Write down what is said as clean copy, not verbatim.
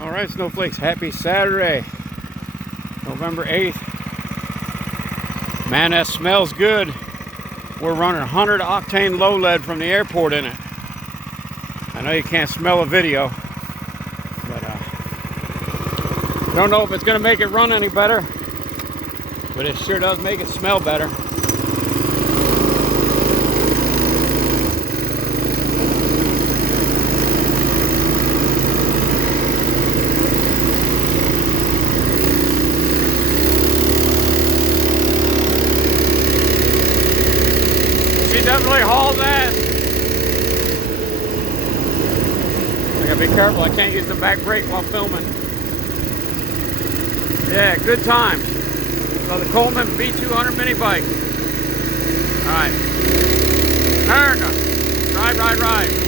All right, Snowflakes, happy Saturday, November 8th. Man, that smells good. We're running 100 octane low lead from the airport in it. I know you can't smell a video, but don't know if it's gonna make it run any better, but it sure does make it smell better. She definitely hauls ass. I gotta be careful, I can't use the back brake while filming. Yeah, good times. So the Coleman B 200 mini bike. Alright. America. Ride, ride, ride.